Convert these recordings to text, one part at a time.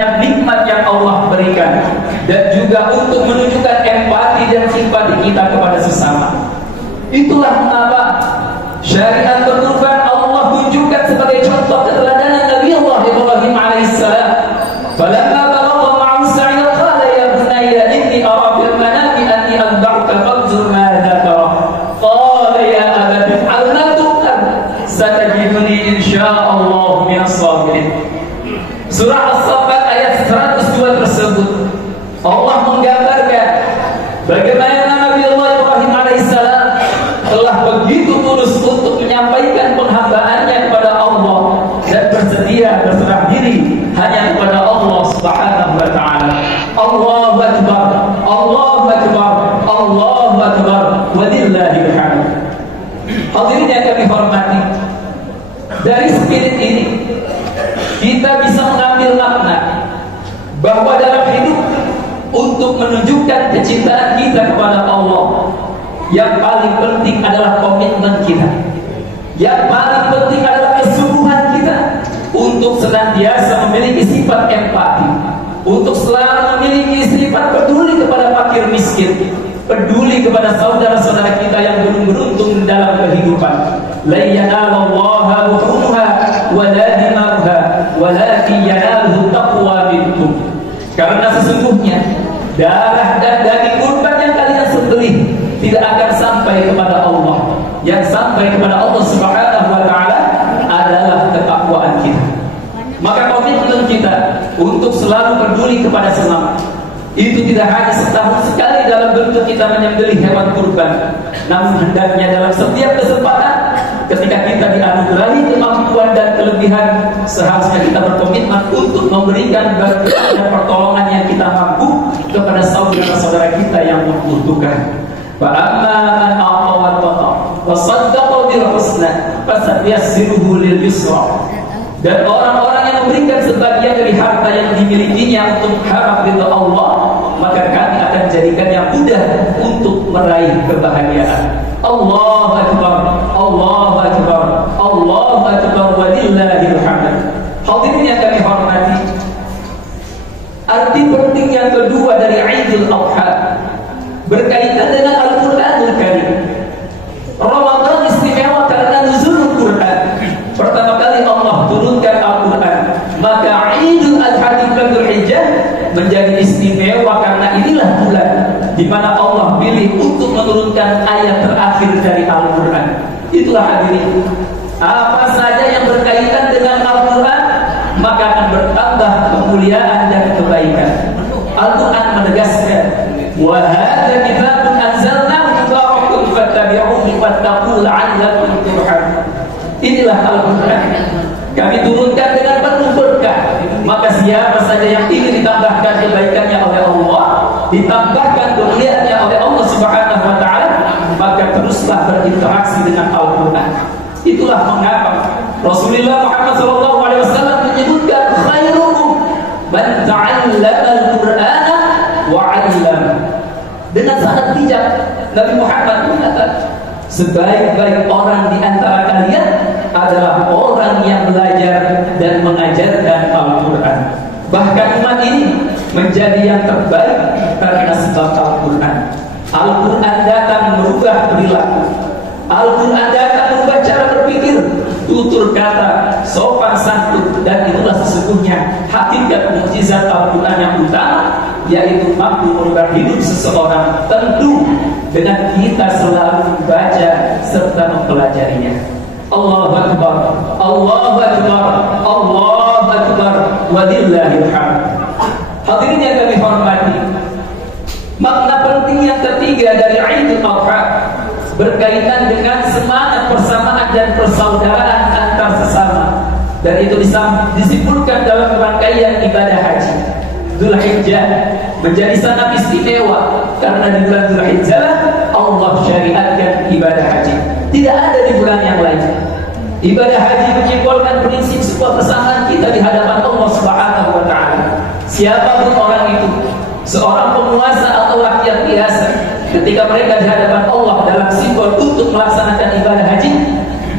nikmat yang Allah berikan, dan juga untuk menunjukkan empati dan simpati kita kepada sesama. Itulah mengapa syariat berkurban Allah tunjukkan sebagai contoh keteladanan Nabi Allah Ibrahim alaihissalam. Falamma balagha ma'ahu as-sa'ya qala ya bunayya inni ara fil manami anni adba'uka fanzur madza tara. Qala ya abati if'al ma tu'mar satajiduni insyaallah minas sabirin. Surah As-Saffat ayat 102 tersebut Allah menggambarkan bagaimana Nabi Allah Ibrahim alaihissalam telah begitu tulus untuk menyampaikan penghambaannya kepada Allah dan bersedia berserah diri hanya kepada Allah Subhanahu wa taala. Allahu akbar, Allahu akbar, Allahu akbar, walillahil hamd. Hadirin yang kami hormati, dari spirit ini kita bisa mengambil makna bahwa dalam hidup untuk menunjukkan kecintaan kita kepada Allah, yang paling penting adalah komitmen kita. Yang paling penting adalah kesungguhan kita untuk senantiasa memiliki sifat empati, untuk selalu memiliki sifat peduli kepada fakir miskin, peduli kepada saudara-saudara kita yang belum beruntung dalam kehidupan. La yanalallaha luhumha wa la dima'uha walakin yanaluhu taqwa minkum. Karena sesungguhnya darah dan daging kurban yang kalian sembelih tidak akan sampai kepada Allah. Yang sampai kepada Allah Subhanahu wa taala adalah ketakwaan kita. Maka komitmen kita untuk selalu peduli kepada sesama itu tidak hanya setahun sekali dalam bentuk kita menyembelih hewan kurban, namun hendaknya dalam setiap kesempatan ketika kita dianugerahi kemampuan dan kelebihan, seharusnya kita berkomitmen untuk memberikan bantuan dan pertolongan yang kita mampu kepada saudara-saudara kita yang membutuhkan. Fa amma man a'ta wattaqa wa saddaqa bil husna fasayassiruhu lil yusra. Dan orang-orang yang memberikan sebagian dari harta yang dimilikinya untuk harap ridha Allah, maka kami akan jadikan yang mudah untuk meraih kebahagiaan. Allahu akbar, Allahu akbar, Allahu akbar, walillahil hamd. Hadirin yang kami hormati, arti penting yang kedua dari Idul Adha berkaitan dengan Al-Qur'anul Karim. Ramadan istimewa karena nuzulul Quran. Pertama kali Allah turunkan Al-Quran, maka Idul Adha di bulan Dzulhijjah menjadi istimewa karena inilah bulan di mana Allah pilih untuk menurunkan ayat terakhir dari Al-Quran. Itulah hadirin, apa saja yang berkaitan dengan Al-Quran maka akan bertambah kemuliaan dan kebaikan. Al-Quran menegaskan, wa hadza kitabun anzalnahu mubarakun fattabi'uhu wattaqu la'allakum turhamun. Inilah Al-Quran, kami turunkan dengan penuh berkah, maka siapa saja yang ingin ditambahkan kebaikannya oleh Allah, ditambahkan kemuliaannya oleh Allah Subhanahu wa taala, maka teruslah berinteraksi dengan Al-Quran. Itulah mengapa Rasulullah Muhammad SAW menyebutkan khairukum man ta'allama al-Qur'ana wa 'allama. Dengan sangat bijak Nabi Muhammad mengatakan, sebaik-baik orang di antara kalian adalah orang yang belajar dan mengajarkan Al-Quran. Bahkan umat ini menjadi yang terbaik karena sebab Al-Quran. Al-Quran datang merubah perilaku, Al-Quran datang merubah cara berpikir, tutur kata, sopan santun, dan itulah sesungguhnya hakikat mukjizat Al-Quran yang utama, yaitu mampu merubah hidup seseorang, tentu dengan kita selalu membaca serta mempelajarinya. Allahu akbar, Allahu akbar, Allahu akbar, walillahil hamd. Hadirin yang kami hormati, makna penting yang ketiga dari Idul Adha berkaitan dengan semangat persamaan dan persaudaraan antar sesama, dan itu disimpulkan dalam rangkaian ibadah haji. Dzulhijjah menjadi sangat istimewa karena di bulan Dzulhijjah Allah syariatkan ibadah haji. Tidak ada di bulan yang lain. Ibadah haji menyimbolkan prinsip sebuah kesamaan kita di hadapan Allah Subhanahu wa taala. Siapapun orang itu, seorang penguasa atau rakyat biasa, ketika mereka di hadapan Allah dalam simbol untuk melaksanakan ibadah haji,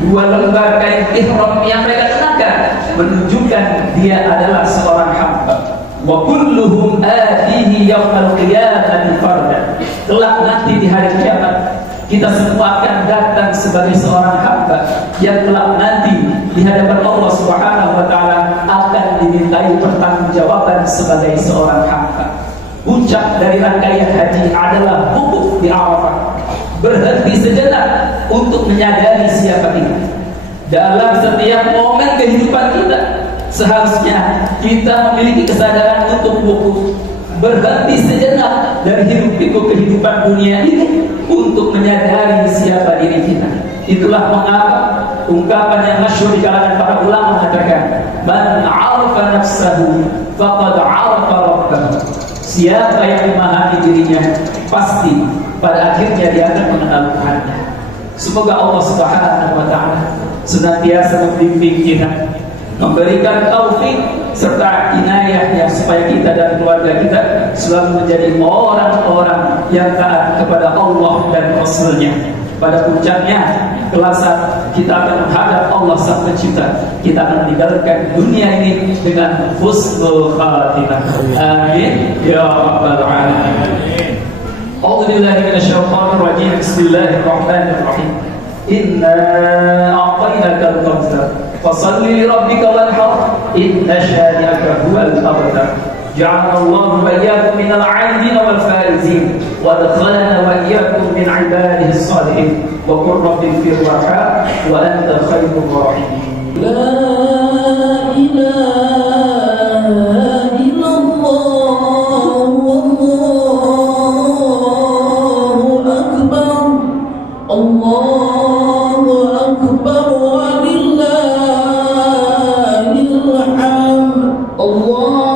dua lembar kain ihram yang mereka kenakan menunjukkan dia adalah seorang hamba. wa kulluhum atihi yaumal qiyamati fardan. Kelak nanti di hari kiamat kita semua akan datang sebagai seorang hamba yang kelak nanti di hadapan Allah Subhanahu wa taala akan dimintai pertanggungjawaban sebagai seorang hamba. Puncak dari rangkaian haji adalah wukuf di Arafah, berhenti sejenak untuk menyadari siapa kita. Dalam setiap momen kehidupan kita seharusnya kita memiliki kesadaran untuk wukuf, berhenti sejenak dari hiruk-pikuk kehidupan dunia ini untuk menyadari siapa diri kita. Itulah mengapa ungkapan yang masyhur di kalangan para ulama mengatakan, man 'arafa nafsahu faqad 'arafa rabbahu. Siapa yang memahami dirinya pasti pada akhirnya dia akan mengenal Tuhannya. Semoga Allah Subhanahu wa taala senantiasa membimbing kita, memberikan taufik serta inayahnya supaya kita dan keluarga kita selalu menjadi orang-orang yang taat kepada Allah dan Rasul-Nya. Pada puncaknya kelak kita akan menghadap Allah Sang Pencipta. Kita akan meninggalkan dunia ini dengan husnul khatimah. Amin ya rabbal alamin. A'udzu billahi minasyaitonir rajim. Bismillahirrahmanirrahim. Inna a'tainakal kautsar fasalli li rabbika wanhar inna syani'aka huwal abtar. جعلنا الله وإياكم من العائدين والفائزين وادخلنا وإياكم من عباده الصالحين وقل رب اغفر وارحم وأنت خير الراحمين. لا إله إلا الله والله أكبر الله أكبر ولله الحمد. Allah